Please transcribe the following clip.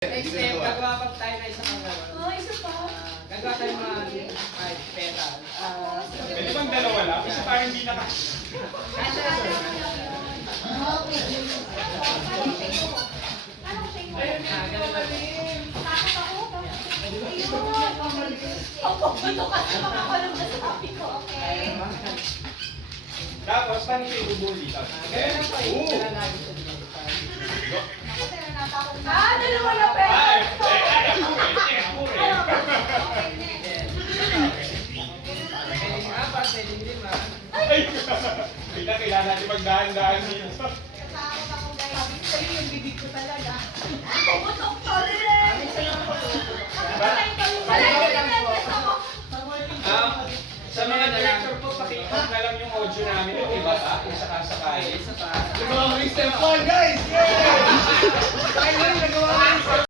Next step, gagawa pa tayo na isang pangalawa. Oh, isa pa. Gagawa tayo mga 5 petal. Pwede bang dalawa lang? Kasi parang hindi naka... Kasha na sir. Anong shape mo? Ganun lang. Takot ako. Opo, ito kasi makakulong na sabi ko, okay? Tapos, paano kayo bubuli? Ganun lang po eh. Ganun lang lagi sa dito. Ako sir, natakot na. Dalawa na pera! Ay, ako eh. Okay, next. Pwedeng apat, pwedeng 5. Ay, kailangan natin magdahan-dahan dito. Natakot ako guys. Sabi ko sa'yo yung bibig ko talaga. Pumutok to rin! Wala yung nag-press ako. Sa mga director po, pakikot na lang yung audio namin. Yung iba pa, kung sakasakay. Isa pa. Step 1, guys! Yay!